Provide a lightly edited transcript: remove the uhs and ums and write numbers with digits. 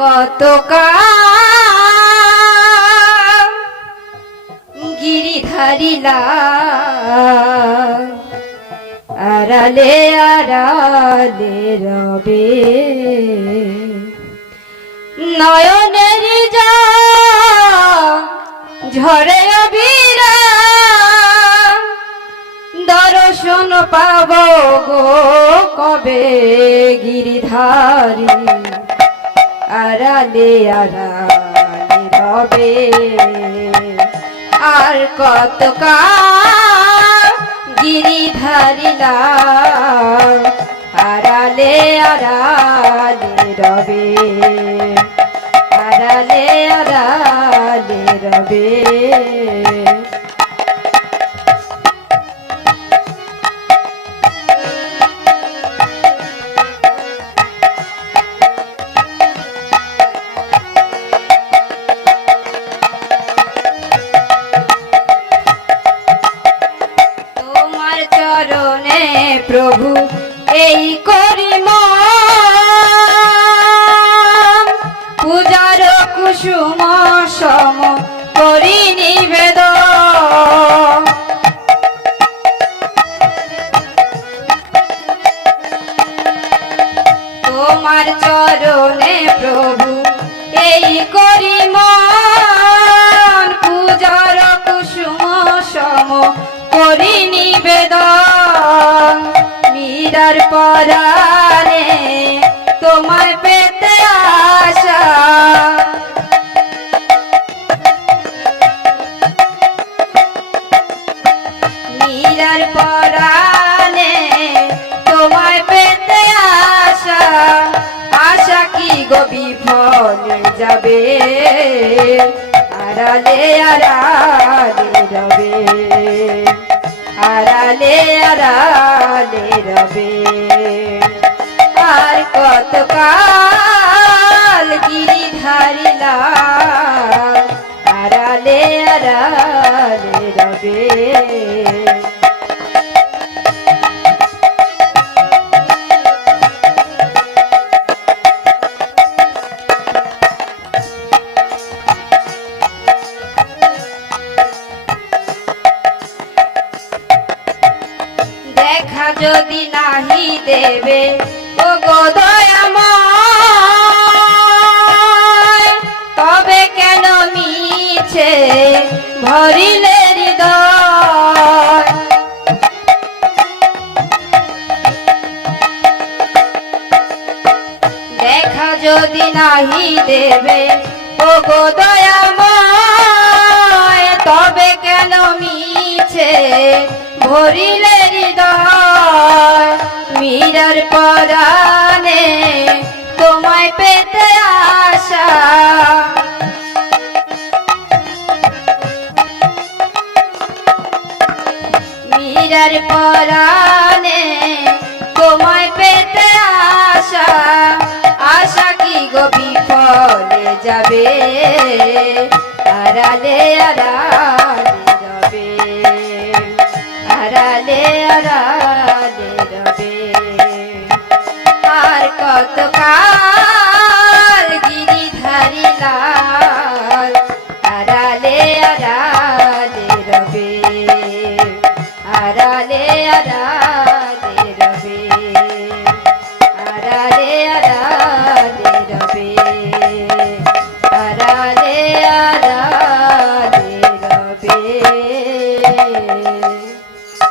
কত গিরিধারিলা আড়ালে আড়ালে রবে নয়নের ঝরে অবিরাম দর্শন পাব গো কবে গিরিধারী আড়ালে আড়ালে রবে আর কত গিরিধারিলা আড়ালে আড়ালে রবে আড়ালে আড়ালে রবে চরণে প্রভু এই করি পূজার কুসুম সম করি নিবেদন তোমার চরণে প্রভু এই করি পূজার কুসুম সম করি নিবেদন মীরার পরাণে তোমায় পেতে আশা মীরার পরাণে তোমায় পেতে আশা আশা কি গো বিফলে যাবে আড়ালে আড়ালে রবে আড়ালে আড়ালে রবে আর কত গিরিধারিলা আড়ালে আড়ালে রবে দেখা যদি নাহি দেবে ও গো দয়াময় তবে কেন মিছে ভরিলে হৃদয় দেখা যদি নাহি দেবে ও গো দয়াময় তবে কেন মিছে ভরিলে হৃদয় মীরার পরাণে তোমায় পেতে আশা মীরার পরাণে তোমায় পেতে আশা আশা কি গো বিফলে যাবে আড়ালে আড়ালে রবে আড়ালে আড়ালে রবে আর কত